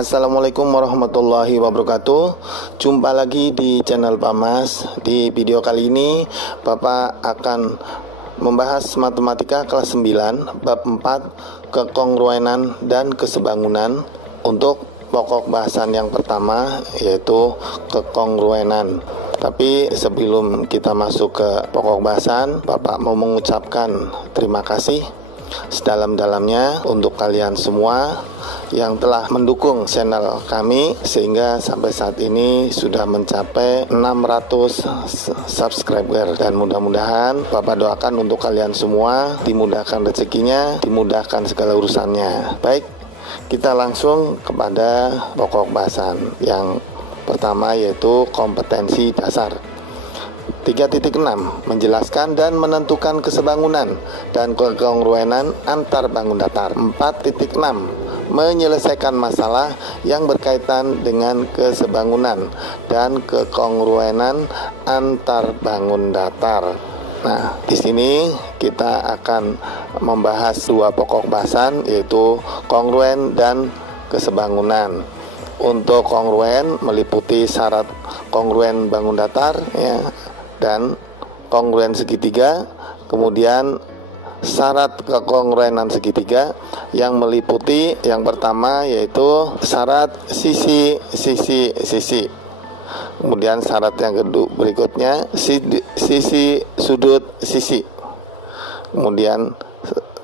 Assalamualaikum warahmatullahi wabarakatuh. Jumpa lagi di channel Pak Mas. Di video kali ini Bapak akan membahas matematika kelas 9 bab 4 kekongruenan dan kesebangunan. Untuk pokok bahasan yang pertama yaitu kekongruenan. Tapi sebelum kita masuk ke pokok bahasan, Bapak mau mengucapkan terima kasih sedalam-dalamnya untuk kalian semua yang telah mendukung channel kami sehingga sampai saat ini sudah mencapai 600 subscriber, dan mudah-mudahan Bapak doakan untuk kalian semua dimudahkan rezekinya, dimudahkan segala urusannya. Baik, kita langsung kepada pokok bahasan yang pertama yaitu kompetensi dasar. 3.6 menjelaskan dan menentukan kesebangunan dan kekongruenan antar bangun datar. 4.6 menyelesaikan masalah yang berkaitan dengan kesebangunan dan kekongruenan antar bangun datar. Nah, di sini kita akan membahas dua pokok bahasan yaitu kongruen dan kesebangunan. Untuk kongruen meliputi syarat kongruen bangun datar ya, dan kongruen segitiga, kemudian syarat kekongruenan segitiga yang meliputi yang pertama yaitu syarat sisi, kemudian syarat yang kedua berikutnya sisi, sudut, sisi, kemudian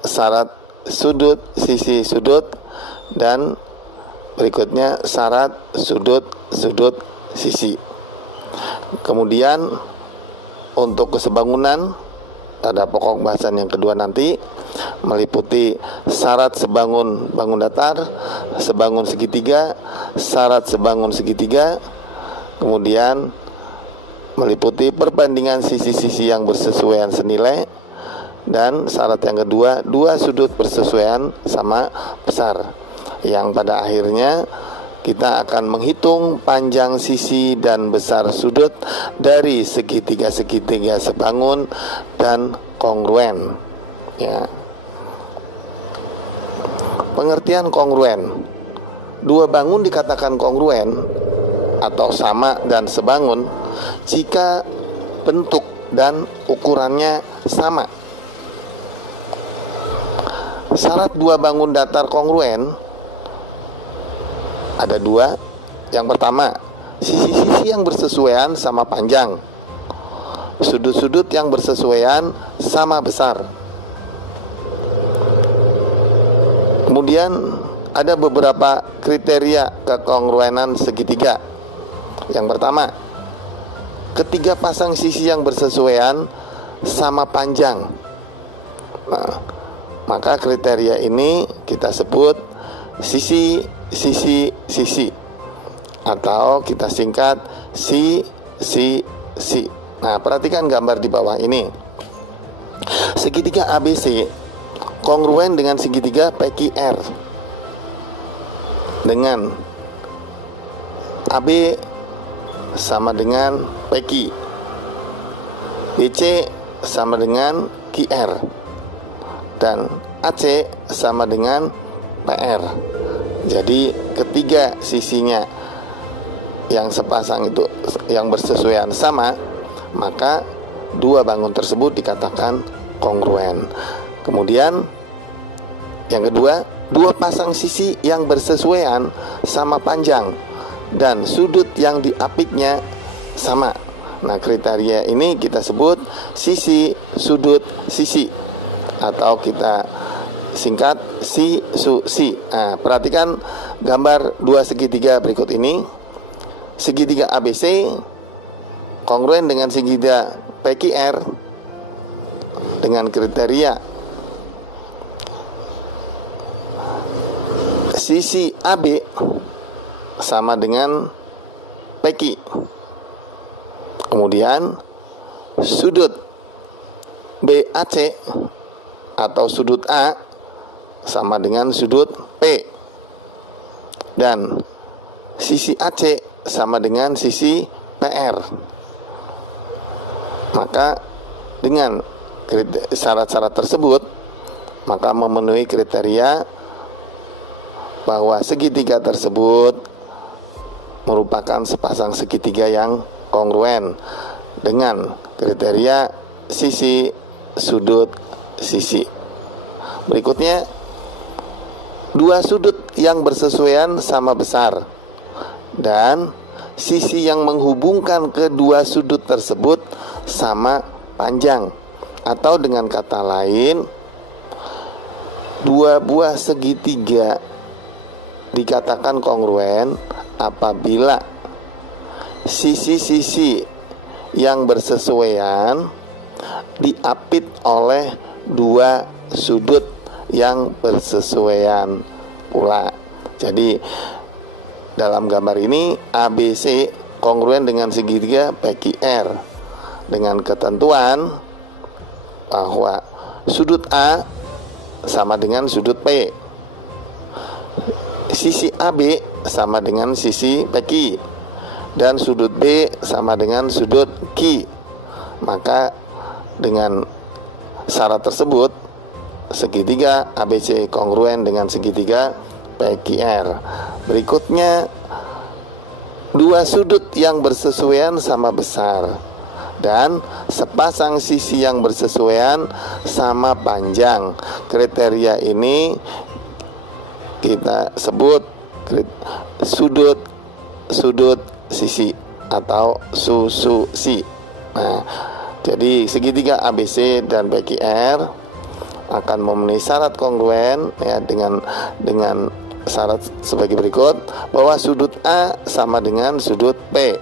syarat sudut, sisi, sudut, dan berikutnya syarat sudut, sisi. Kemudian untuk kesebangunan pada pokok bahasan yang kedua nanti meliputi syarat sebangun bangun datar, sebangun segitiga, syarat sebangun segitiga, kemudian meliputi perbandingan sisi-sisi yang bersesuaian senilai, dan syarat yang kedua dua sudut bersesuaian sama besar. Yang pada akhirnya kita akan menghitung panjang sisi dan besar sudut dari segitiga-segitiga sebangun dan kongruen ya. Pengertian kongruen. Dua bangun dikatakan kongruen atau sama dan sebangun jika bentuk dan ukurannya sama. Syarat dua bangun datar kongruen ada dua. Yang pertama, sisi-sisi yang bersesuaian sama panjang, sudut-sudut yang bersesuaian sama besar. Kemudian ada beberapa kriteria kekongruenan segitiga. Yang pertama, ketiga pasang sisi yang bersesuaian sama panjang. Nah, maka kriteria ini kita sebut sisi atau kita singkat si. Nah, perhatikan gambar di bawah ini. Segitiga ABC kongruen dengan segitiga PQR, dengan AB sama dengan PQ, BC sama dengan QR, dan AC sama dengan PR. Jadi ketiga sisinya yang sepasang itu yang bersesuaian sama, maka dua bangun tersebut dikatakan kongruen. Kemudian yang kedua, dua pasang sisi yang bersesuaian sama panjang dan sudut yang diapitnya sama. Nah, kriteria ini kita sebut sisi, sudut, sisi, atau kita singkat si. Nah, perhatikan gambar dua segitiga berikut ini. Segitiga ABC kongruen dengan segitiga PQR dengan kriteria sisi AB sama dengan PQ. Kemudian sudut BAC atau sudut A sama dengan sudut P, dan sisi AC sama dengan sisi PR. Maka dengan syarat-syarat tersebut maka memenuhi kriteria bahwa segitiga tersebut merupakan sepasang segitiga yang kongruen dengan kriteria sisi, sudut, sisi. Berikutnya, dua sudut yang bersesuaian sama besar dan sisi yang menghubungkan kedua sudut tersebut sama panjang, atau dengan kata lain, dua buah segitiga dikatakan kongruen apabila sisi-sisi yang bersesuaian diapit oleh dua sudut yang bersesuaian pula. Jadi dalam gambar ini ABC kongruen dengan segitiga PQR dengan ketentuan bahwa sudut A sama dengan sudut P, sisi AB sama dengan sisi PQ, dan sudut B sama dengan sudut Q. Maka dengan syarat tersebut, segitiga ABC kongruen dengan segitiga PQR. Berikutnya, dua sudut yang bersesuaian sama besar dan sepasang sisi yang bersesuaian sama panjang. Kriteria ini kita sebut sudut sisi atau sususi. Nah, jadi segitiga ABC dan PQR akan memenuhi syarat kongruen ya, dengan syarat sebagai berikut, bahwa sudut A sama dengan sudut P,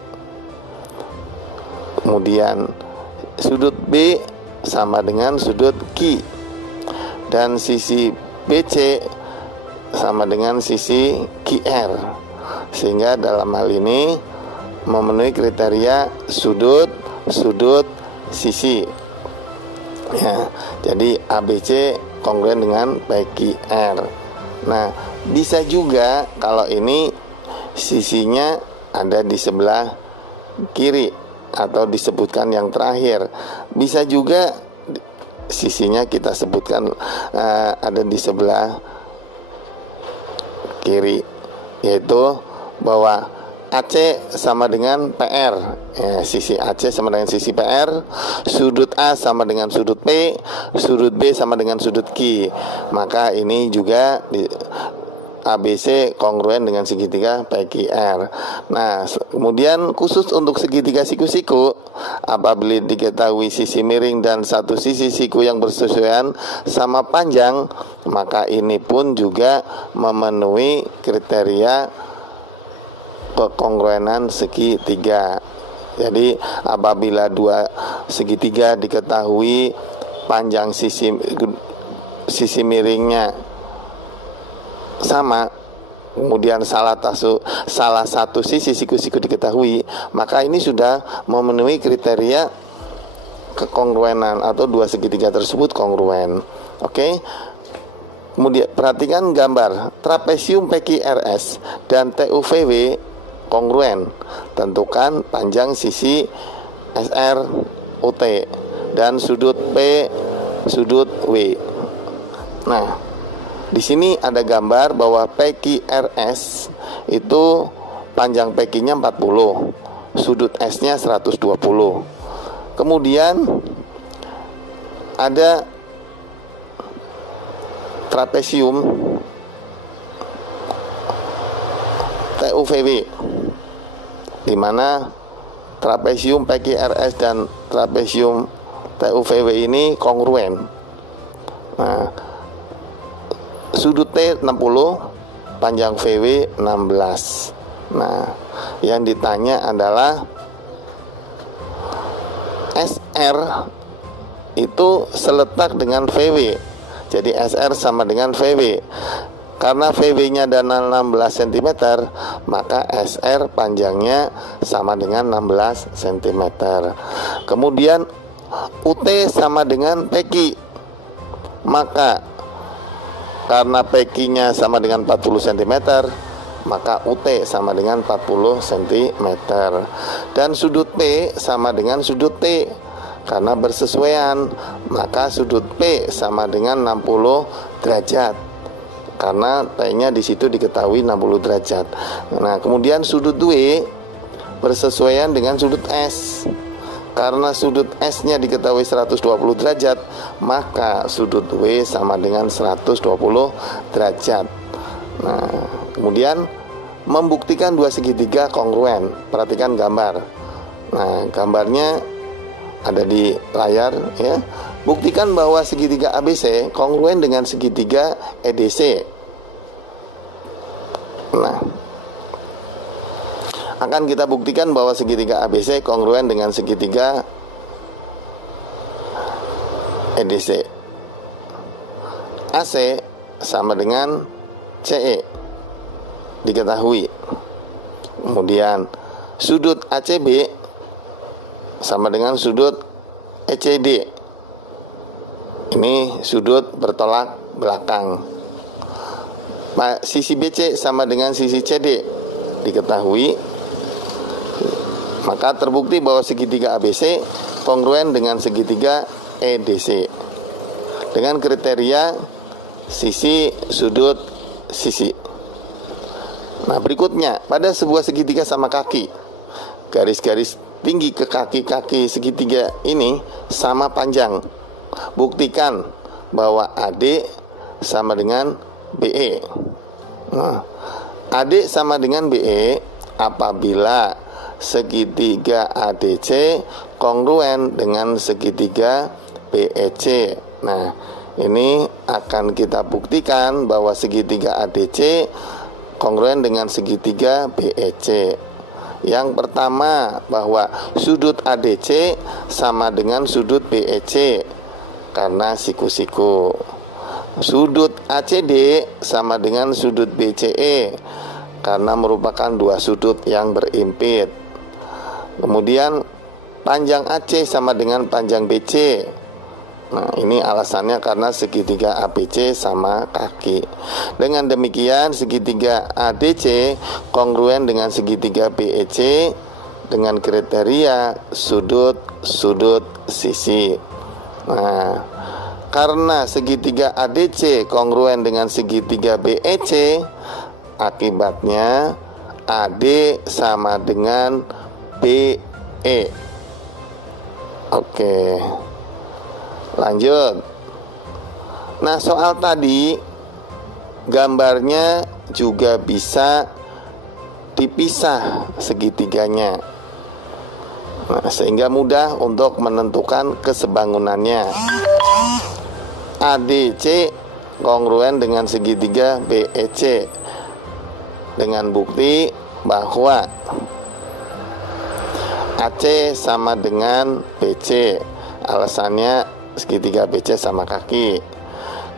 kemudian sudut B sama dengan sudut Q, dan sisi BC sama dengan sisi QR, sehingga dalam hal ini memenuhi kriteria sudut sisi ya. Jadi ABC kongruen dengan PQR. Nah, bisa juga kalau ini sisinya ada di sebelah kiri atau disebutkan yang terakhir. Bisa juga sisinya kita sebutkan ada di sebelah kiri, yaitu bahwa AC sama dengan PR ya, sisi AC sama dengan sisi PR, sudut A sama dengan sudut P, sudut B sama dengan sudut Q. Maka ini juga ABC kongruen dengan segitiga PQR. Nah, kemudian khusus untuk segitiga siku-siku, apabila diketahui sisi miring dan satu sisi siku yang bersesuaian sama panjang, maka ini pun juga memenuhi kriteria kekongruenan segitiga. Jadi apabila dua segitiga diketahui panjang sisi miringnya sama, kemudian salah satu sisi siku-siku diketahui, maka ini sudah memenuhi kriteria kekongruenan atau dua segitiga tersebut kongruen. Oke. Kemudian perhatikan gambar trapesium PQRS dan TUVW kongruen. Tentukan panjang sisi SR UT dan sudut P sudut W. Nah, di sini ada gambar bahwa PQRS itu panjang PQ-nya 40, sudut S-nya 120. Kemudian ada trapesium TUVW, di mana trapesium PQRS dan trapesium TUVW ini kongruen. Nah, sudut T 60, panjang VW 16. Nah, yang ditanya adalah SR itu seletak dengan VW. Jadi SR sama dengan VW. Karena VW-nya ada 16 cm, maka SR panjangnya sama dengan 16 cm. Kemudian UT sama dengan PQ. Maka karena PQ-nya sama dengan 40 cm, maka UT sama dengan 40 cm. Dan sudut P sama dengan sudut T. Karena bersesuaian, maka sudut P sama dengan 60 derajat. karena T-nya di situ diketahui 60 derajat. Nah, kemudian sudut W bersesuaian dengan sudut S. Karena sudut S-nya diketahui 120 derajat, maka sudut W sama dengan 120 derajat. Nah, kemudian membuktikan dua segitiga kongruen. Perhatikan gambar. Nah, gambarnya ada di layar ya. Buktikan bahwa segitiga ABC kongruen dengan segitiga EDC. Nah, akan kita buktikan bahwa segitiga ABC kongruen dengan segitiga EDC. AC sama dengan CE diketahui. Kemudian sudut ACB sama dengan sudut ECD. Ini sudut bertolak belakang. Sisi BC sama dengan sisi CD diketahui. Maka terbukti bahwa segitiga ABC kongruen dengan segitiga EDC dengan kriteria sisi, sudut, sisi. Nah, berikutnya, pada sebuah segitiga sama kaki, garis-garis tinggi ke kaki-kaki segitiga ini sama panjang. Buktikan bahwa AD sama dengan BE. Nah, AD sama dengan BE apabila segitiga ADC kongruen dengan segitiga BEC. Nah, ini akan kita buktikan bahwa segitiga ADC kongruen dengan segitiga BEC. Yang pertama, bahwa sudut ADC sama dengan sudut BEC karena siku-siku. Sudut ACD sama dengan sudut BCE karena merupakan dua sudut yang berimpit. Kemudian panjang AC sama dengan panjang BC. Nah, ini alasannya karena segitiga ABC sama kaki. Dengan demikian segitiga ADC kongruen dengan segitiga BEC dengan kriteria sudut, sudut, sisi. Nah, karena segitiga ADC kongruen dengan segitiga BEC, akibatnya AD sama dengan BE. Oke, lanjut. Nah, soal tadi gambarnya juga bisa dipisah segitiganya. Nah, sehingga mudah untuk menentukan kesebangunannya. ADC kongruen dengan segitiga BEC dengan bukti bahwa AC sama dengan BC. Alasannya segitiga BC sama kaki.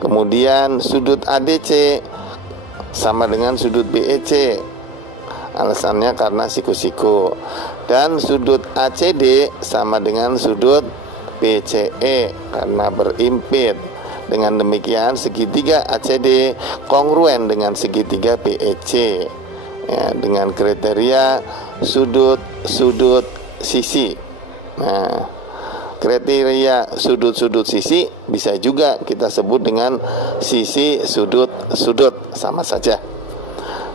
Kemudian sudut ADC sama dengan sudut BEC. Alasannya karena siku-siku. Dan sudut ACD sama dengan sudut BCE karena berimpit. Dengan demikian segitiga ACD kongruen dengan segitiga BEC ya, dengan kriteria sudut, sudut, sisi. Nah, kriteria sudut-sudut sisi bisa juga kita sebut dengan sisi, sudut, sudut, sama saja.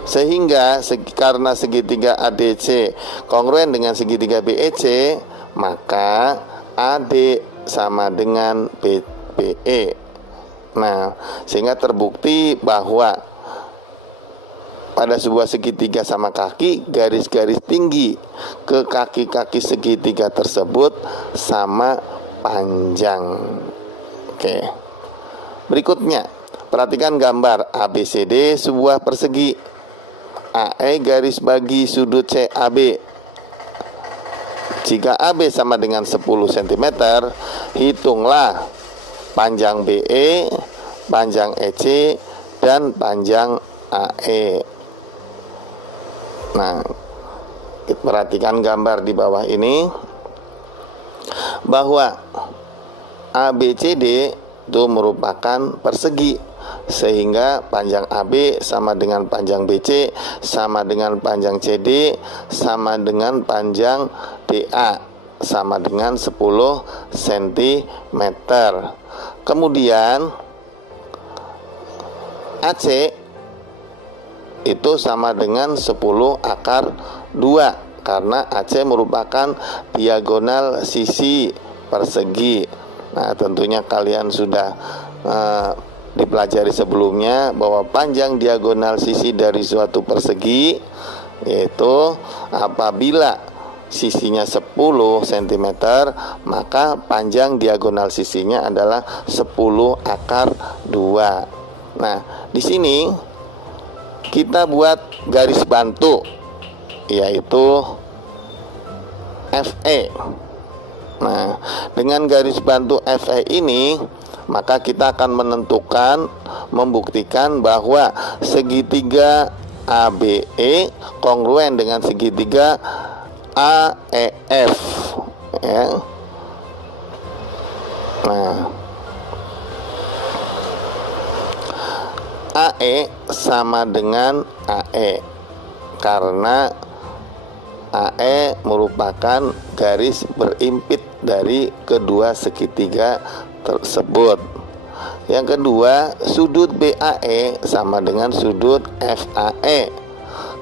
Sehingga karena segitiga ADC kongruen dengan segitiga BEC, maka AD sama dengan BE. Nah, sehingga terbukti bahwa pada sebuah segitiga sama kaki, garis-garis tinggi ke kaki-kaki segitiga tersebut sama panjang. Oke. Berikutnya, perhatikan gambar ABCD sebuah persegi. AE garis bagi sudut CAB. Jika AB sama dengan 10 cm, hitunglah panjang BE, panjang EC, dan panjang AE. Nah, kita perhatikan gambar di bawah ini bahwa ABCD itu merupakan persegi, sehingga panjang AB sama dengan panjang BC sama dengan panjang CD sama dengan panjang DA sama dengan 10 cm. Kemudian AC itu sama dengan 10 akar 2, karena AC merupakan diagonal sisi persegi. Nah, tentunya kalian sudah dipelajari sebelumnya bahwa panjang diagonal sisi dari suatu persegi yaitu apabila sisinya 10 cm, maka panjang diagonal sisinya adalah 10 akar 2. Nah, di sini kita buat garis bantu yaitu FE. Nah, dengan garis bantu FE ini maka kita akan membuktikan bahwa segitiga ABE kongruen dengan segitiga AEF ya. Nah, AE sama dengan AE karena AE merupakan garis berimpit dari kedua segitiga tersebut. Yang kedua, sudut BAE sama dengan sudut FAE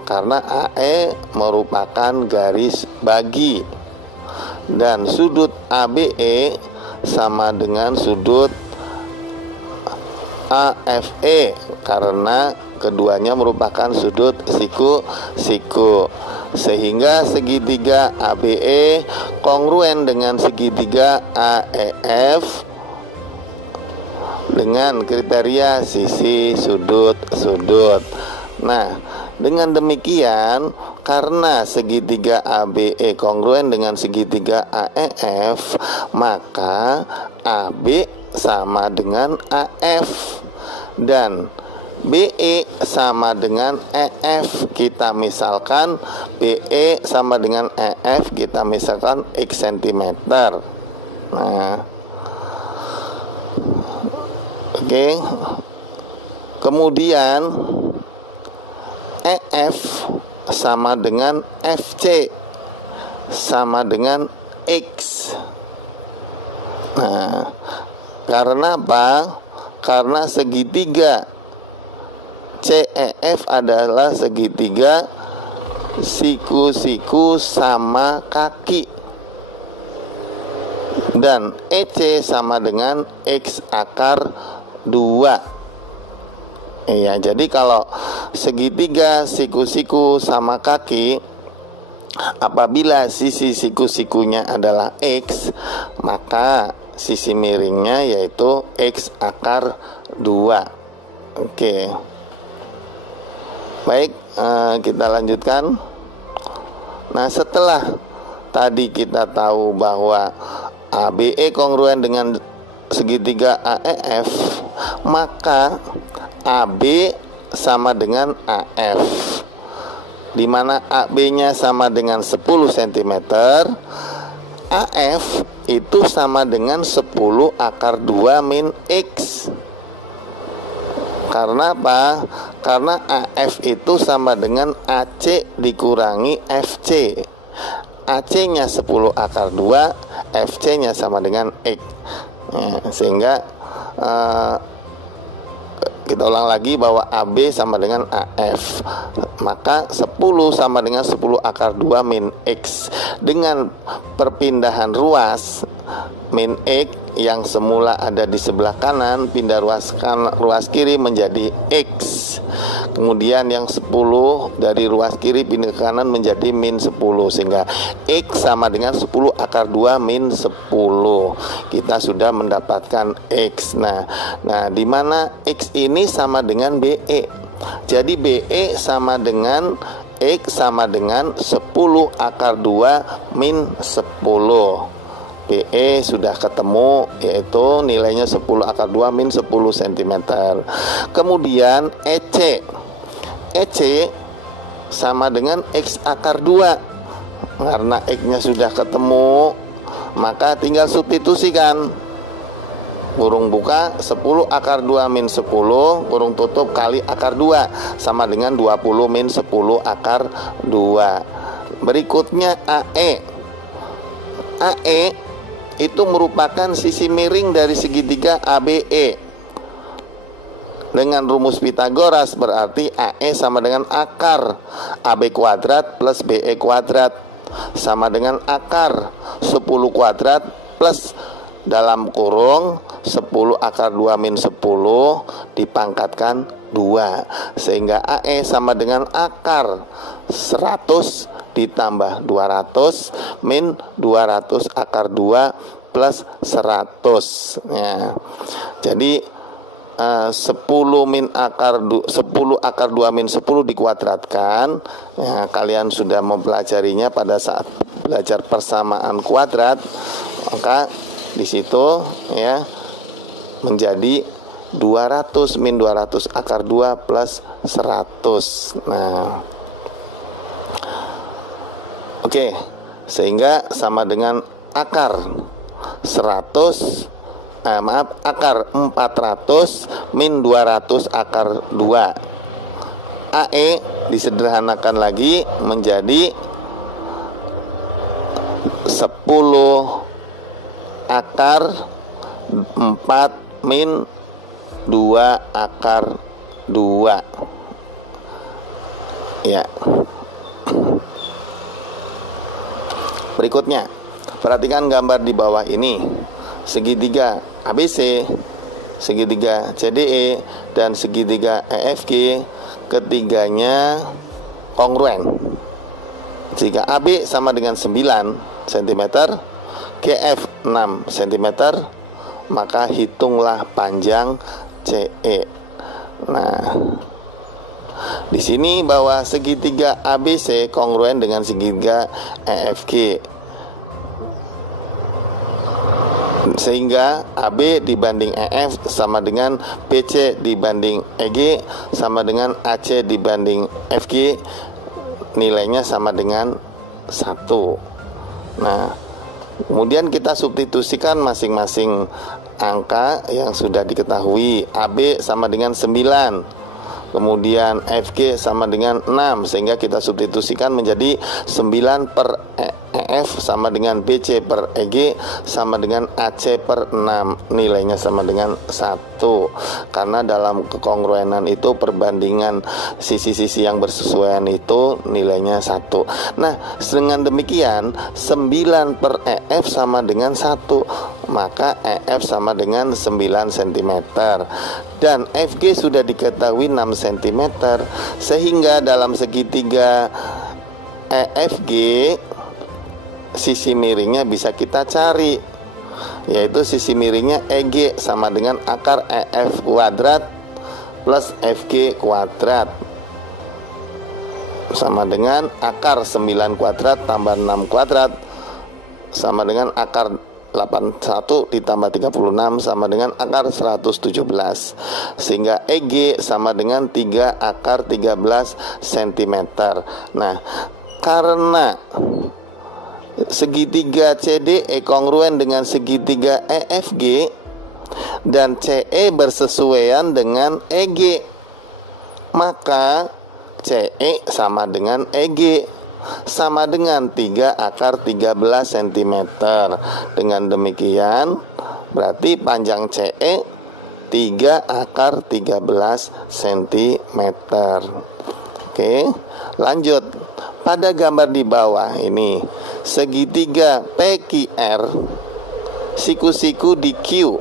karena AE merupakan garis bagi, dan sudut ABE sama dengan sudut AFE karena keduanya merupakan sudut siku-siku, sehingga segitiga ABE kongruen dengan segitiga AEF dengan kriteria sisi sudut-sudut. Nah, dengan demikian karena segitiga ABE kongruen dengan segitiga AEF, maka AB sama dengan AF dan BE sama dengan EF. Kita misalkan BE sama dengan EF, kita misalkan X cm. Nah, oke. Kemudian EF sama dengan FC sama dengan X. Nah, karena apa? Karena segitiga CEF adalah segitiga siku-siku sama kaki, dan EC sama dengan X akar 2. Iya, jadi kalau segitiga siku-siku sama kaki, apabila sisi siku-sikunya adalah X, maka sisi miringnya yaitu X akar 2. Oke. Baik, kita lanjutkan. Nah, setelah tadi kita tahu bahwa ABE kongruen dengan segitiga AEF, maka AB sama dengan AF, di mana AB-nya sama dengan 10 cm, AF itu sama dengan 10 akar 2 min X. Karena apa? Karena AF itu sama dengan AC dikurangi FC. AC-nya 10 akar 2, FC-nya sama dengan X. Ya, sehingga kita ulang lagi bahwa AB sama dengan AF, maka 10 sama dengan 10 akar 2 min X. Dengan perpindahan ruas, min X yang semula ada di sebelah kanan pindah ruas kiri menjadi X. Kemudian yang 10 dari ruas kiri pindah ke kanan menjadi min 10, sehingga X sama dengan 10 akar 2 min 10. Kita sudah mendapatkan X. Nah, di mana X ini sama dengan BE. Jadi BE sama dengan X sama dengan 10 akar 2 min 10. BE sudah ketemu, yaitu nilainya 10 akar 2 min 10 cm. Kemudian EC sama dengan X akar 2. Karena X-nya sudah ketemu, maka tinggal substitusikan. Kurung buka 10 akar 2 min 10, kurung tutup kali akar 2 sama dengan 20 min 10 akar 2. Berikutnya AE itu merupakan sisi miring dari segitiga ABE. dengan rumus Pitagoras berarti AE sama dengan akar AB kuadrat plus BE kuadrat sama dengan akar 10 kuadrat plus dalam kurung 10 akar 2 min 10 dipangkatkan 2, sehingga AE sama dengan akar 100 ditambah 200 min 200 akar 2 plus 100 ya. Jadi 10 akar 2 min 10 dikuadratkan ya, kalian sudah mempelajarinya pada saat belajar persamaan kuadrat, maka di situ ya menjadi 200 min 200 akar 2 plus 100. Nah, oke, sehingga sama dengan akar 100 akar 400 min 200 akar 2. AE disederhanakan lagi menjadi 10 akar 4 min 2 akar 2 ya. Berikutnya, perhatikan gambar di bawah ini. Segitiga ABC, segitiga CDE, dan segitiga EFG, ketiganya kongruen. Jika AB sama dengan 9 cm, GF 6 cm, maka hitunglah panjang CE. Nah, di sini bahwa segitiga ABC kongruen dengan segitiga EFG, sehingga AB dibanding EF sama dengan BC dibanding EG sama dengan AC dibanding FG, nilainya sama dengan 1. Nah, kemudian kita substitusikan masing-masing angka yang sudah diketahui. AB sama dengan 9, kemudian FG sama dengan 6, sehingga kita substitusikan menjadi 9 per EF sama dengan BC per EG sama dengan AC per 6, nilainya sama dengan 1. Karena dalam kekongruenan itu perbandingan sisi-sisi yang bersesuaian itu nilainya 1. Nah, dengan demikian 9 per EF sama dengan 1, maka EF sama dengan 9 cm dan FG sudah diketahui 6 cm, sehingga dalam segitiga EFG sisi miringnya bisa kita cari, yaitu sisi miringnya EG sama dengan akar EF kuadrat plus FG kuadrat sama dengan akar 9 kuadrat tambah 6 kuadrat sama dengan akar 81 ditambah 36 sama dengan akar 117, sehingga EG sama dengan 3 akar 13 cm. Nah, karena segitiga CDE kongruen dengan segitiga EFG dan CE bersesuaian dengan EG, maka CE sama dengan EG sama dengan 3 akar 13 cm. Dengan demikian berarti panjang CE 3 akar 13 cm. Oke, lanjut. Pada gambar di bawah ini, segitiga PQR, siku-siku di Q.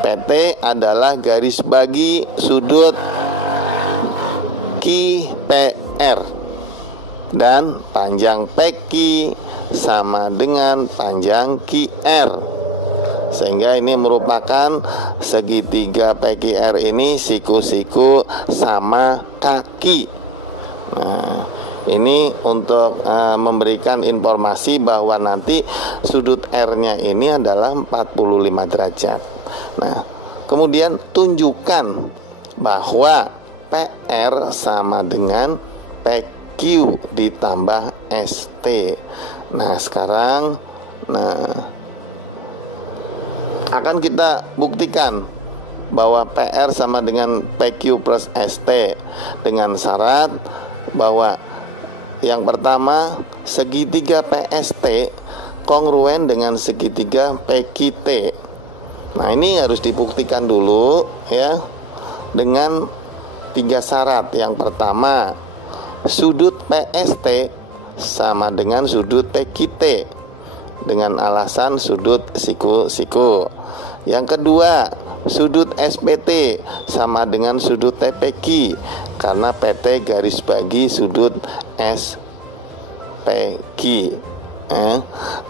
PT adalah garis bagi sudut QPR, dan panjang PQ sama dengan panjang QR, sehingga ini merupakan segitiga PQR ini siku-siku sama kaki. Nah, ini untuk memberikan informasi bahwa nanti sudut R-nya ini adalah 45 derajat. Nah, kemudian tunjukkan bahwa PR sama dengan PQ ditambah ST. Nah, sekarang akan kita buktikan bahwa PR sama dengan PQ plus ST dengan syarat bahwa yang pertama, segitiga PST kongruen dengan segitiga PQT. Nah, ini harus dibuktikan dulu ya. dengan 3 syarat. Yang pertama, sudut PST sama dengan sudut PQT dengan alasan sudut siku-siku. Yang kedua, sudut SPT sama dengan sudut TPQ karena PT garis bagi sudut SPQ.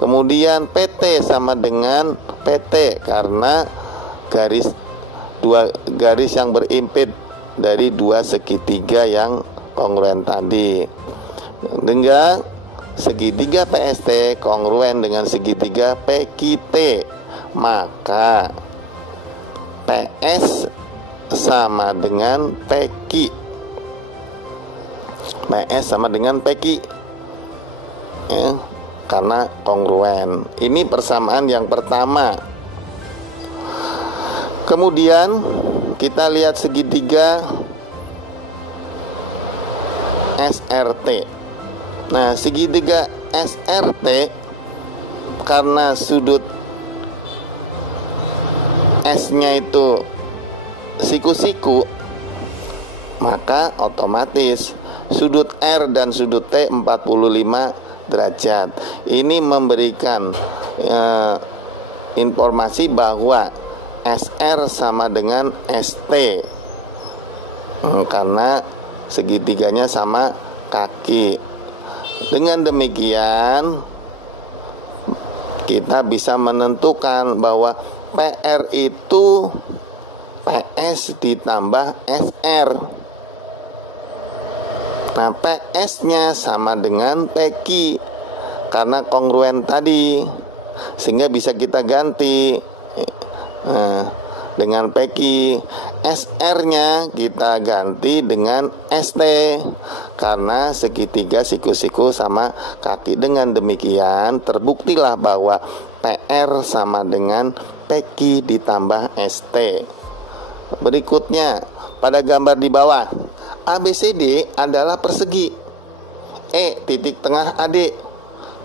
Kemudian PT sama dengan PT karena dua garis yang berimpit dari dua segitiga yang kongruen tadi. Dengan segitiga PST kongruen dengan segitiga PQT, maka PS sama dengan PQ. PS sama dengan PQ karena kongruen. Ini persamaan yang pertama. Kemudian kita lihat segitiga SRT. Nah, segitiga SRT karena sudut S-nya itu siku-siku, maka otomatis sudut R dan sudut T 45 derajat. Ini memberikan informasi bahwa SR sama dengan ST karena segitiganya sama kaki. Dengan demikian kita bisa menentukan bahwa PR itu PS ditambah SR. Nah, PS-nya sama dengan PQ karena kongruen tadi, sehingga bisa kita ganti dengan PQ. SR-nya kita ganti dengan ST karena segitiga siku-siku sama kaki. Dengan demikian terbuktilah bahwa PR sama dengan PQ ditambah ST. Berikutnya pada gambar di bawah, ABCD adalah persegi, E titik tengah AD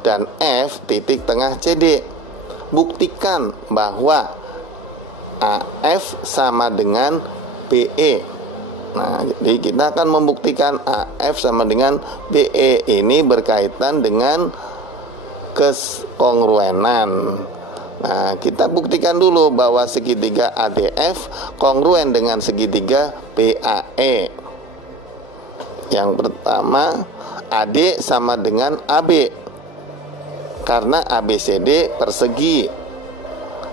dan F titik tengah CD. Buktikan bahwa AF sama dengan BE. Nah, jadi kita akan membuktikan AF sama dengan BE. Ini berkaitan dengan kekongruenan. Nah, kita buktikan dulu bahwa segitiga ADF kongruen dengan segitiga BAE. Yang pertama, AD sama dengan AB karena ABCD persegi.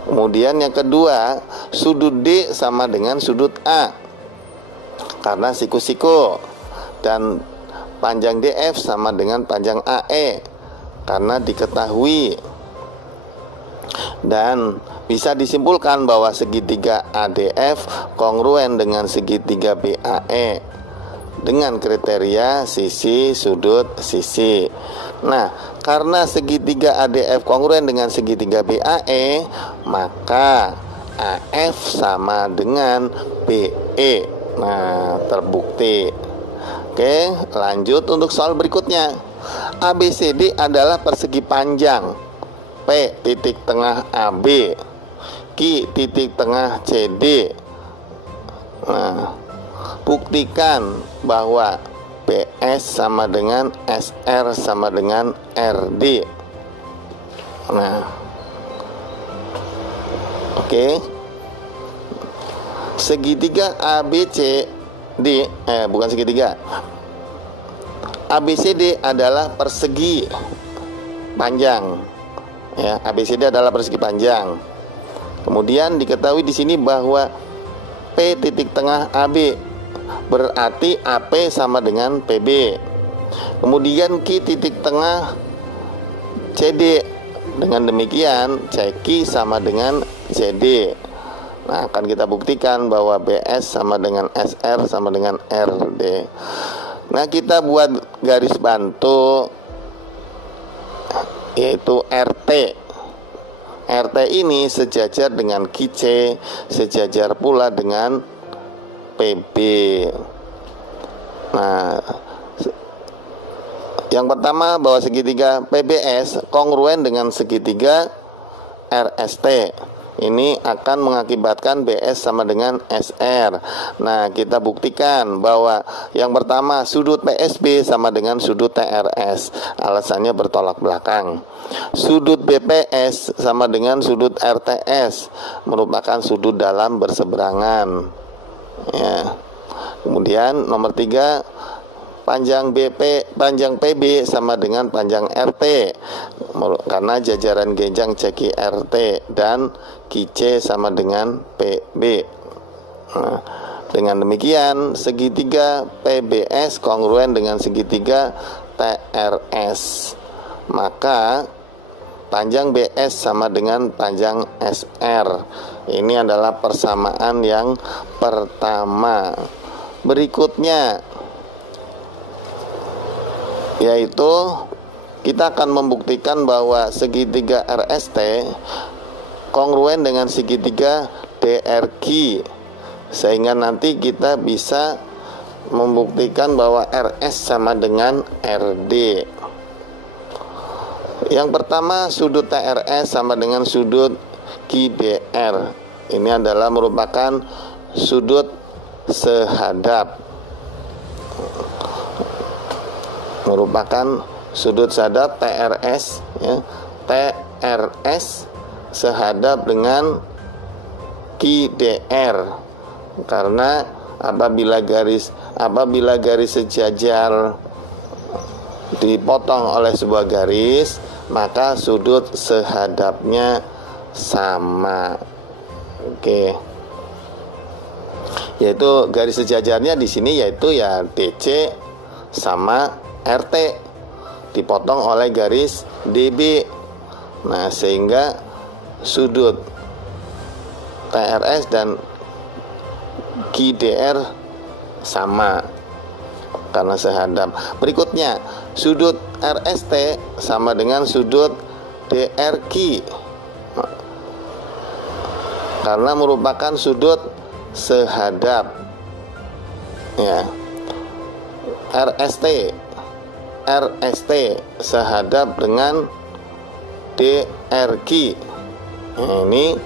Kemudian yang kedua, sudut D sama dengan sudut A karena siku-siku, dan panjang DF sama dengan panjang AE karena diketahui. Dan bisa disimpulkan bahwa segitiga ADF kongruen dengan segitiga BAE dengan kriteria sisi, sudut, sisi. Nah, karena segitiga ADF kongruen dengan segitiga BAE, maka AF sama dengan BE. Nah, terbukti. Oke, lanjut untuk soal berikutnya. ABCD adalah persegi panjang, P titik tengah AB, Q titik tengah CD. Nah, buktikan bahwa PS sama dengan SR sama dengan RD. Nah, oke. Segitiga ABCD, bukan segitiga. ABCD adalah persegi panjang. Ya, ABCD adalah persegi panjang. Kemudian diketahui di sini bahwa P titik tengah AB berarti AP sama dengan PB. Kemudian Q titik tengah CD. Dengan demikian CQ sama dengan CD. Nah, akan kita buktikan bahwa BS sama dengan SR sama dengan RD. Nah, kita buat garis bantu yaitu RT. RT ini sejajar dengan QC, sejajar pula dengan PB. Nah, yang pertama bahwa segitiga PBS kongruen dengan segitiga RST. ini akan mengakibatkan BS sama dengan SR. Nah, kita buktikan bahwa yang pertama, sudut PSB sama dengan sudut TRS. Alasannya bertolak belakang. Sudut BPS sama dengan sudut RTS, merupakan sudut dalam berseberangan. Ya. Kemudian nomor 3, panjang PB sama dengan panjang RT, karena jajaran genjang CQ RT, dan QC sama dengan PB. Nah, dengan demikian segitiga PBS kongruen dengan segitiga TRS, maka panjang BS sama dengan panjang SR. Ini adalah persamaan yang pertama. Berikutnya yaitu kita akan membuktikan bahwa segitiga RST kongruen dengan segitiga DRQ, sehingga nanti kita bisa membuktikan bahwa RS sama dengan RD. Yang pertama, sudut TRS sama dengan sudut QDR. Ini adalah merupakan sudut sehadap, merupakan sudut sehadap TRS, ya. TRS sehadap dengan QDR, karena apabila garis sejajar dipotong oleh sebuah garis, maka sudut sehadapnya sama. Oke. Yaitu garis sejajarnya di sini yaitu ya DC sama RT dipotong oleh garis DB. Nah, sehingga sudut TRS dan QDR sama karena sehadap. Berikutnya, sudut RST sama dengan sudut DRQ karena merupakan sudut sehadap, ya. RST sehadap dengan DRQ. Nah, ini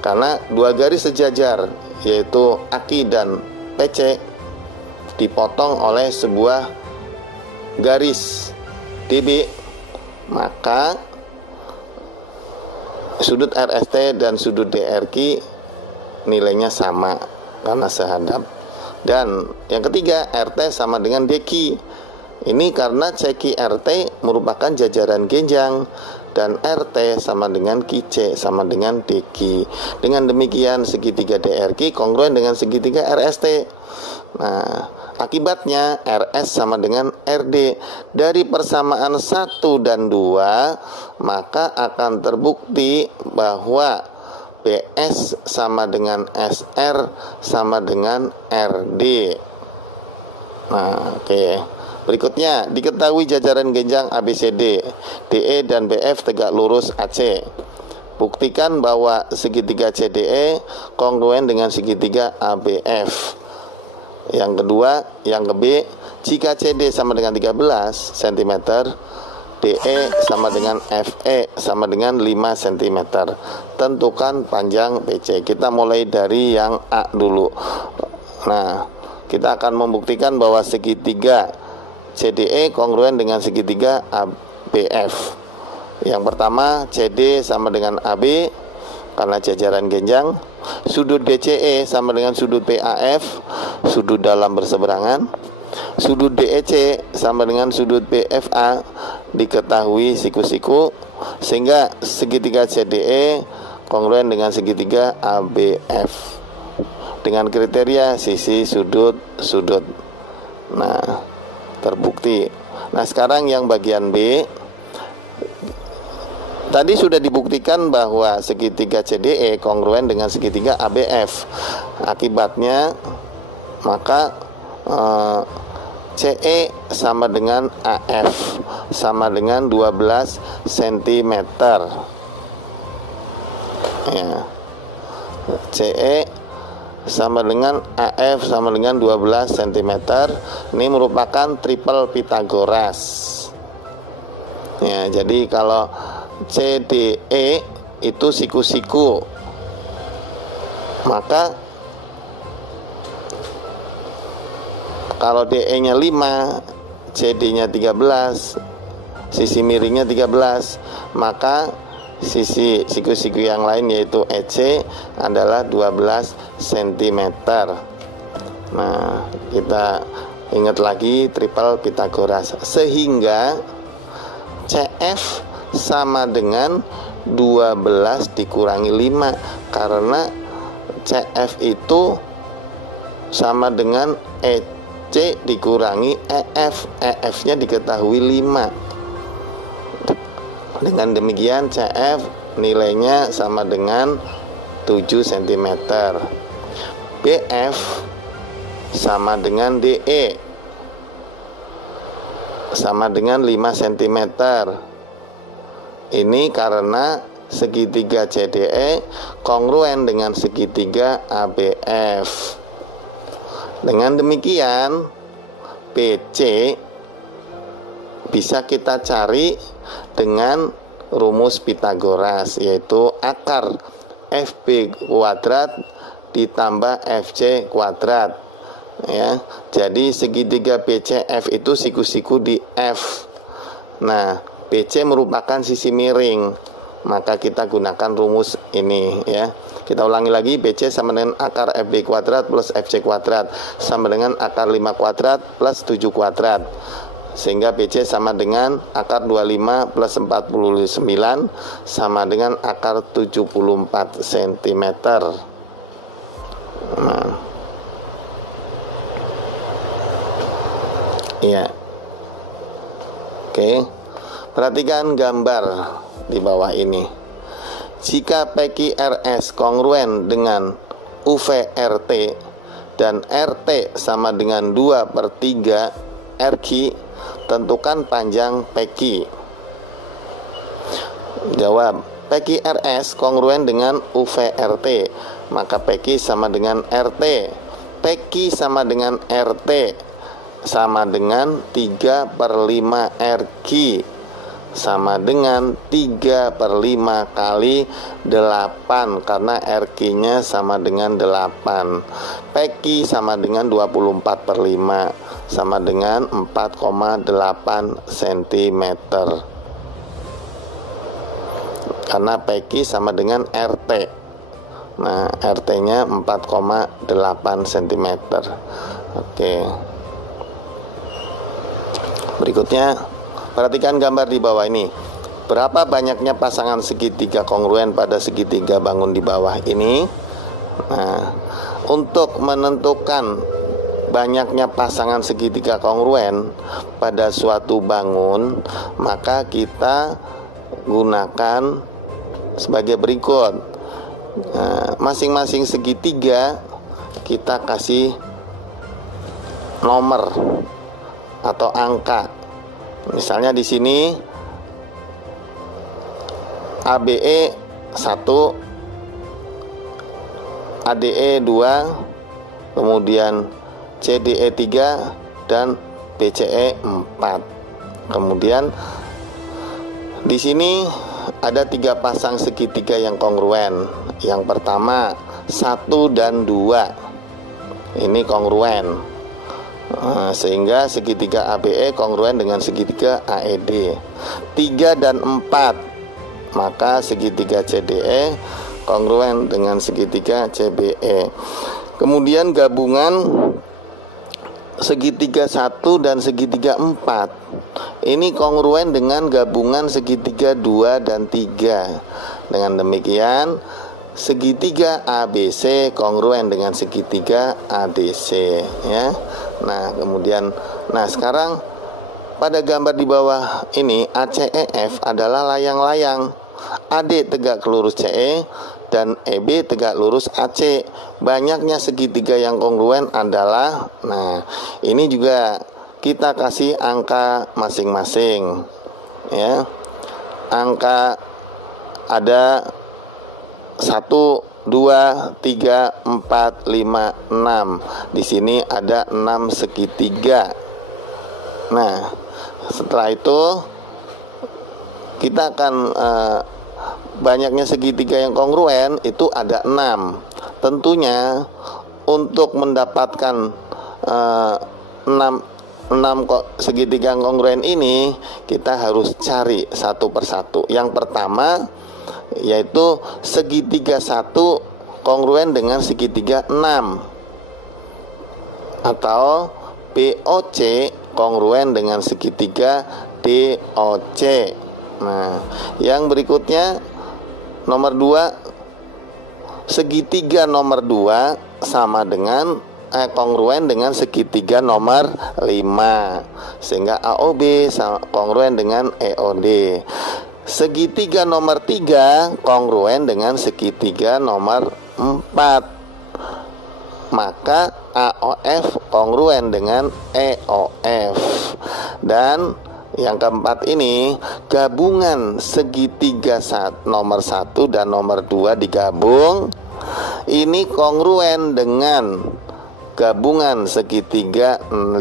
karena dua garis sejajar yaitu AQ dan PC dipotong oleh sebuah garis DB, maka sudut RST dan sudut DRQ nilainya sama karena sehadap. Dan yang ketiga, RT sama dengan DQ. Ini karena CQ RT merupakan jajaran genjang dan RT sama dengan QC sama dengan DQ. Dengan demikian segitiga DRQ kongruen dengan segitiga RST. Nah, akibatnya RS sama dengan RD. Dari persamaan 1 dan 2, maka akan terbukti bahwa BS sama dengan SR sama dengan RD. Nah, oke. Berikutnya, diketahui jajaran genjang ABCD, DE dan BF tegak lurus AC. Buktikan bahwa segitiga CDE kongruen dengan segitiga ABF. Yang kedua, yang ke B, jika CD sama dengan 13 cm, DE sama dengan FE sama dengan 5 cm. Tentukan panjang BC. Kita mulai dari yang A dulu. Nah, kita akan membuktikan bahwa segitiga CDE kongruen dengan segitiga ABF. Yang pertama, CD sama dengan AB karena jajaran genjang. Sudut DCE sama dengan sudut PAF, sudut dalam berseberangan. Sudut DEC sama dengan sudut BFA, diketahui siku-siku, sehingga segitiga CDE kongruen dengan segitiga ABF dengan kriteria sisi sudut-sudut. Nah, terbukti. Nah, sekarang yang bagian B. Tadi sudah dibuktikan bahwa segitiga CDE kongruen dengan segitiga ABF. Akibatnya maka CE sama dengan AF sama dengan 12 cm. Ya. CE sama dengan AF sama dengan 12 cm. Ini merupakan triple Pythagoras. Ya, jadi kalau CDE itu siku-siku, Maka kalau DE nya 5, CD nya 13, sisi miringnya 13, maka sisi siku-siku yang lain yaitu EC adalah 12 cm. Nah, kita ingat lagi triple Pythagoras, sehingga CF sama dengan 12 dikurangi 5, karena CF itu sama dengan EC dikurangi EF. EF nya diketahui 5. Dengan demikian CF nilainya sama dengan 7 cm. BF sama dengan DE sama dengan 5 cm. Ini karena segitiga CDE kongruen dengan segitiga ABF. Dengan demikian BC bisa kita cari dengan rumus Pythagoras, yaitu akar FB kuadrat ditambah FC kuadrat, ya. Jadi segitiga BCF itu siku-siku di F. Nah, BC merupakan sisi miring, maka kita gunakan rumus ini, ya. Kita ulangi lagi, BC sama dengan akar FB kuadrat plus FC kuadrat sama dengan akar 5 kuadrat plus 7 kuadrat, sehingga BC sama dengan akar 25 plus 49 sama dengan akar 74 cm. Nah, iya. Oke, perhatikan gambar di bawah ini. Jika PQRS kongruen dengan UVRT dan RT sama dengan 2/3 RQ, tentukan panjang PQ. Jawab, PQRS kongruen dengan UVRT, maka PQ sama dengan RT. PQ sama dengan RT sama dengan 3/5 RQ, sama dengan 3/5 kali 8, karena RQ nya sama dengan 8. PQ sama dengan 24/5 sama dengan 4,8 cm, karena PQ sama dengan RT. Nah, RT nya 4,8 cm. Oke, berikutnya perhatikan gambar di bawah ini. Berapa banyaknya pasangan segitiga kongruen pada segitiga bangun di bawah ini? Nah, untuk menentukan banyaknya pasangan segitiga kongruen pada suatu bangun, maka kita gunakan sebagai berikut. Nah, masing-masing segitiga kita kasih nomor atau angka. Misalnya di sini ABE 1, ADE 2, kemudian CDE 3 dan BCE 4. Kemudian di sini ada 3 pasang segitiga yang kongruen. Yang pertama 1 dan 2. Ini kongruen. Sehingga segitiga ABE kongruen dengan segitiga AED. 3 dan 4, maka segitiga CDE kongruen dengan segitiga CBE. Kemudian gabungan segitiga 1 dan segitiga 4 ini kongruen dengan gabungan segitiga 2 dan 3. Dengan demikian segitiga ABC kongruen dengan segitiga ADC, ya. Nah, kemudian sekarang pada gambar di bawah ini ACEF adalah layang-layang. AD tegak lurus CE dan EB tegak lurus AC. Banyaknya segitiga yang kongruen adalah, nah, ini juga kita kasih angka masing-masing, ya. Angka ada 1, 2, 3, 4, 5, 6. Di sini ada 6 segitiga. Nah, setelah itu kita akan banyaknya segitiga yang kongruen itu ada 6. tentunya untuk mendapatkan 6 segitiga kongruen ini kita harus cari satu persatu. Yang pertama yaitu segitiga 1 kongruen dengan segitiga 6, atau BOC kongruen dengan segitiga DOC. Nah, yang berikutnya nomor 2, segitiga nomor 2 sama dengan kongruen dengan segitiga nomor 5, sehingga AOB kongruen dengan EOD. Segitiga nomor 3 kongruen dengan segitiga nomor 4, maka AOF kongruen dengan EOF. Dan yang keempat ini, gabungan segitiga nomor 1 dan nomor 2 digabung, ini kongruen dengan gabungan segitiga 6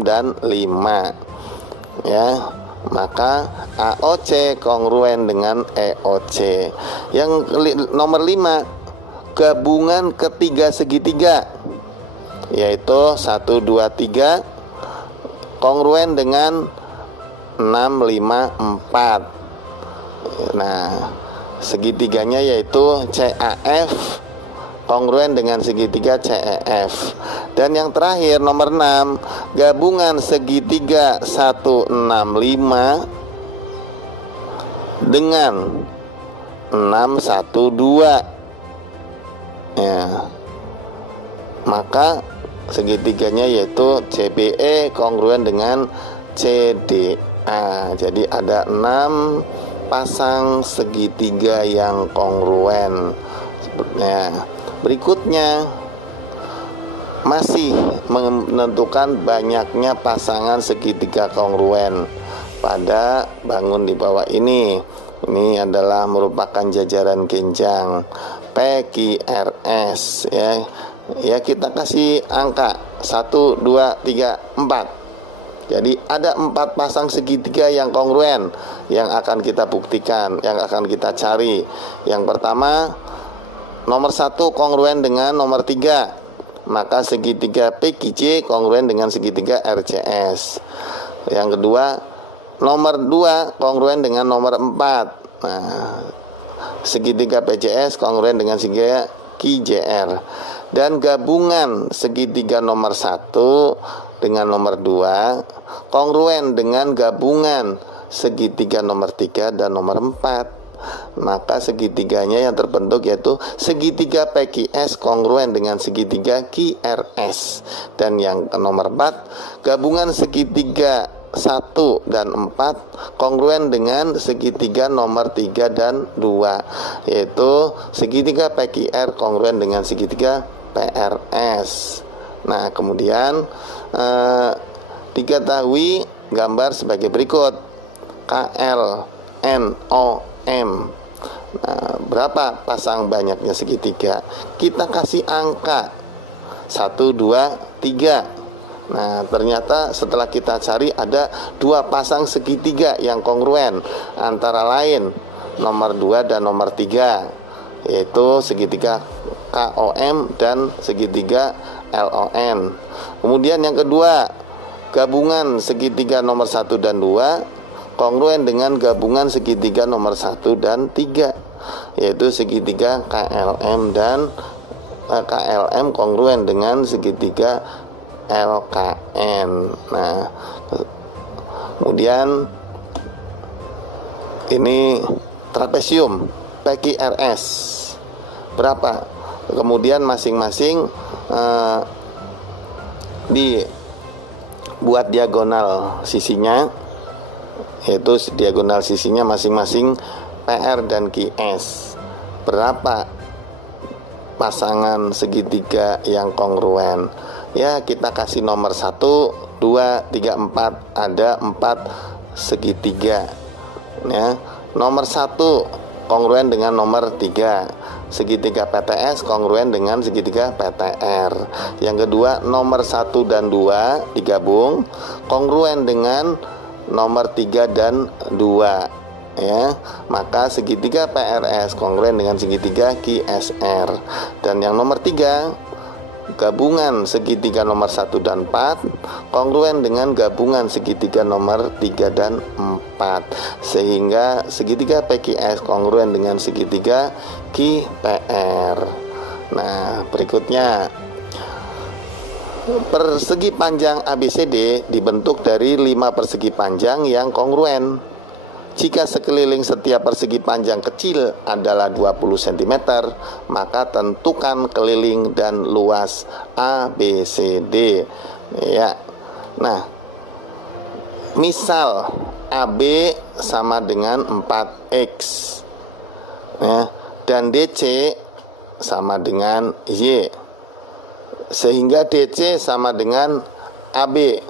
dan 5, ya. Maka AOC kongruen dengan EOC. Yang nomor 5, gabungan ketiga segitiga, yaitu 1, 2, 3 kongruen dengan 6, 5, 4. Nah, segitiganya yaitu CAF kongruen dengan segitiga CEF. Dan yang terakhir nomor 6, gabungan segitiga 1, 6, 5 dengan 6, 1, 2, ya. Maka segitiganya yaitu CBE kongruen dengan CDA. Jadi ada 6 pasang segitiga yang kongruen. Berikutnya masih menentukan banyaknya pasangan segitiga kongruen pada bangun di bawah ini. Ini adalah merupakan jajaran genjang PQRS, ya. Ya, kita kasih angka 1, 2, 3, 4. Jadi ada 4 pasang segitiga yang kongruen yang akan kita buktikan, yang akan kita cari. Yang pertama, nomor 1 kongruen dengan nomor 3, maka segitiga PQJ kongruen dengan segitiga RCS. Yang kedua, nomor 2 kongruen dengan nomor 4. Nah, segitiga PCS kongruen dengan segitiga QJR. Dan gabungan segitiga nomor 1 dengan nomor 2 kongruen dengan gabungan segitiga nomor 3 dan nomor 4. Maka segitiganya yang terbentuk yaitu segitiga PQS kongruen dengan segitiga QRS. Dan yang nomor 4, gabungan segitiga 1 dan 4 kongruen dengan segitiga nomor 3 dan 2, yaitu segitiga PQR kongruen dengan segitiga PRS. Nah, kemudian diketahui gambar sebagai berikut. KL, NO, M. Nah, berapa pasang banyaknya segitiga? Kita kasih angka 1, 2, 3. Nah, ternyata setelah kita cari ada 2 pasang segitiga yang kongruen, antara lain nomor 2 dan nomor 3, yaitu segitiga KOM dan segitiga LON. Kemudian yang kedua, gabungan segitiga nomor 1 dan 2 kongruen dengan gabungan segitiga nomor 1 dan 3, yaitu segitiga KLM dan KLM kongruen dengan segitiga LKN. Nah, kemudian ini trapesium PQRS berapa? Kemudian masing-masing dibuat diagonal sisinya, yaitu diagonal sisinya masing-masing PR dan QS. Berapa pasangan segitiga yang kongruen? Ya, kita kasih nomor 1, 2, 3, 4. Ada 4 segitiga, ya. Nomor 1 kongruen dengan nomor 3, segitiga PTS kongruen dengan segitiga PTR. Yang kedua, nomor 1 dan 2 digabung kongruen dengan nomor 3 dan 2, ya, maka segitiga PRS kongruen dengan segitiga QSR. Dan yang nomor 3, gabungan segitiga nomor 1 dan 4 kongruen dengan gabungan segitiga nomor 3 dan 4, sehingga segitiga PQS kongruen dengan segitiga QPR. Nah, berikutnya, persegi panjang ABCD dibentuk dari 5 persegi panjang yang kongruen. Jika sekeliling setiap persegi panjang kecil adalah 20 cm, maka tentukan keliling dan luas ABCD. Ya. Nah, misal AB sama dengan 4X, ya, dan DC sama dengan Y, sehingga DC sama dengan AB,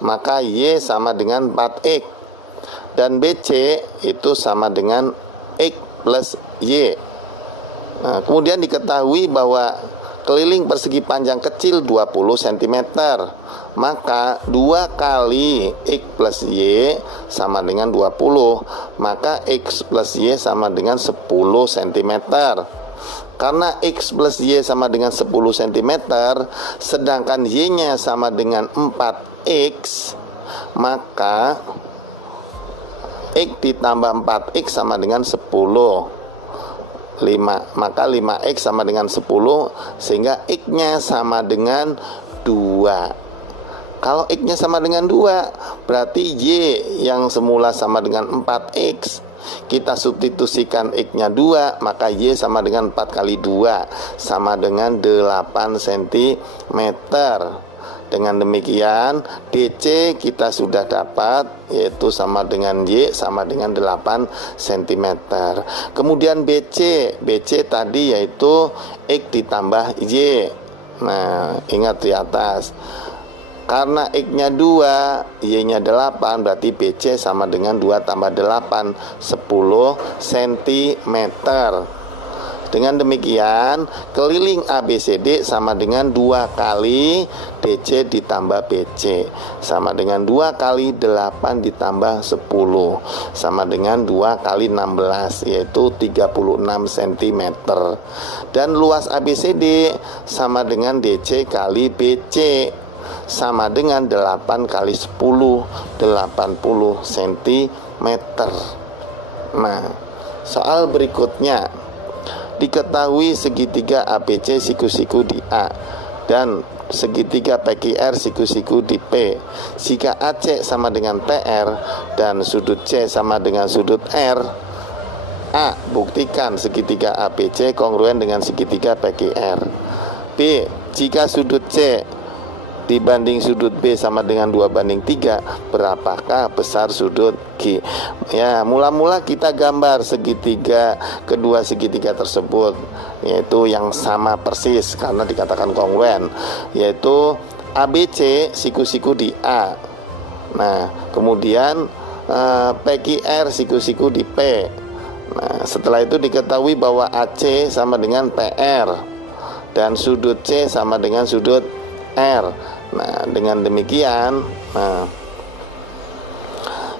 maka Y sama dengan 4X, dan BC itu sama dengan X plus Y. Nah, kemudian diketahui bahwa keliling persegi panjang kecil 20 cm, maka 2 kali X plus Y sama dengan 20, maka X plus Y sama dengan 10 cm. Karena X plus Y sama dengan 10 cm, sedangkan Y-nya sama dengan 4X, maka X ditambah 4X sama dengan 10, 5, maka 5X sama dengan 10, sehingga X-nya sama dengan 2. Kalau X-nya sama dengan 2, berarti Y yang semula sama dengan 4X, kita substitusikan X-nya 2, maka Y sama dengan 4 kali 2, sama dengan 8 cm. Dengan demikian DC kita sudah dapat, yaitu sama dengan Y sama dengan 8 cm. Kemudian BC tadi yaitu X ditambah Y. Nah, ingat di atas, karena X-nya 2, Y-nya 8, berarti BC sama dengan 2 tambah 8, 10 cm. Dengan demikian, keliling ABCD sama dengan 2 kali DC ditambah BC, sama dengan 2 kali 8 ditambah 10, sama dengan 2 kali 16, yaitu 36 cm. Dan luas ABCD sama dengan DC kali BC, sama dengan 8 kali 10, 80 cm. Nah, soal berikutnya, diketahui segitiga ABC siku-siku di A dan segitiga PQR siku-siku di P. Jika AC sama dengan PR dan sudut C sama dengan sudut R, A, buktikan segitiga ABC kongruen dengan segitiga PQR. B, jika sudut C dibanding sudut B sama dengan 2/3, berapakah besar sudut Q? Ya, mula-mula kita gambar segitiga, kedua segitiga tersebut, yaitu yang sama persis karena dikatakan kongruen, yaitu ABC siku-siku di A. Nah, kemudian PQR siku-siku di P. Nah, setelah itu diketahui bahwa AC sama dengan PR dan sudut C sama dengan sudut R. Nah, dengan demikian,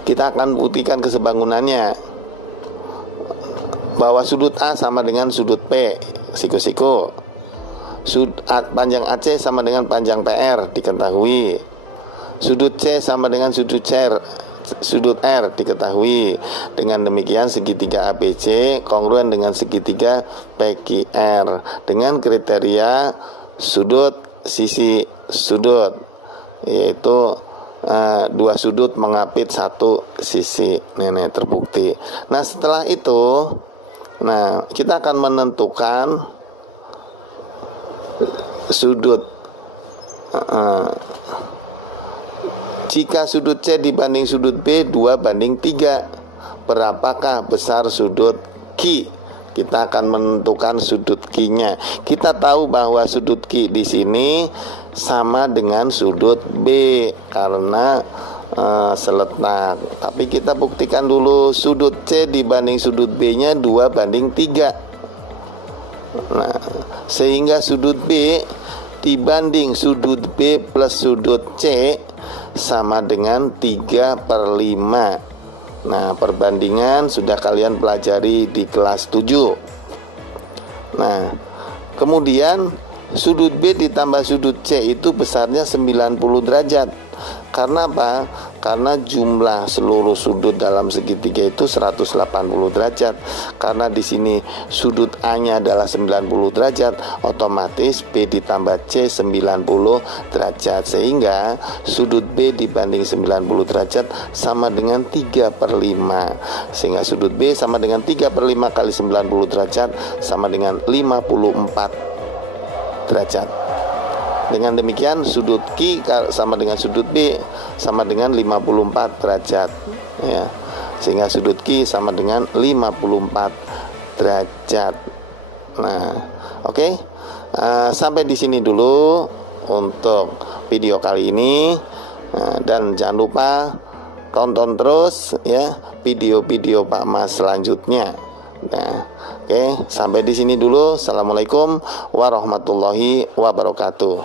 kita akan buktikan kesebangunannya bahwa sudut A sama dengan sudut P siku-siku, panjang AC sama dengan panjang PR diketahui, sudut C sama dengan sudut R diketahui. Dengan demikian segitiga ABC kongruen dengan segitiga PQR dengan kriteria sudut sisi sudut, yaitu 2 sudut mengapit 1 sisi. Ini terbukti. Nah, setelah itu, kita akan menentukan sudut. Jika sudut C dibanding sudut B 2/3, berapakah besar sudut Q? Kita akan menentukan sudut Q-nya. Kita tahu bahwa sudut Q di sini sama dengan sudut B karena seletak. Tapi kita buktikan dulu sudut C dibanding sudut B-nya 2/3. Nah, sehingga sudut B dibanding sudut B plus sudut C sama dengan 3/5. Nah, perbandingan sudah kalian pelajari di kelas 7. Nah, kemudian sudut B ditambah sudut C itu besarnya 90 derajat. Karena apa? Karena jumlah seluruh sudut dalam segitiga itu 180 derajat. Karena di sini sudut A-nya adalah 90 derajat, otomatis B ditambah C 90 derajat. Sehingga sudut B dibanding 90 derajat sama dengan 3/5. Sehingga sudut B sama dengan 3/5 kali 90 derajat sama dengan 54 derajat. Dengan demikian sudut Q sama dengan sudut B sama dengan 54 derajat ya. Sehingga sudut Q sama dengan 54 derajat. Nah, oke. Sampai di sini dulu untuk video kali ini. Dan jangan lupa tonton terus ya video-video Pak Mas selanjutnya. Nah, oke, sampai di sini dulu. Assalamualaikum warahmatullahi wabarakatuh.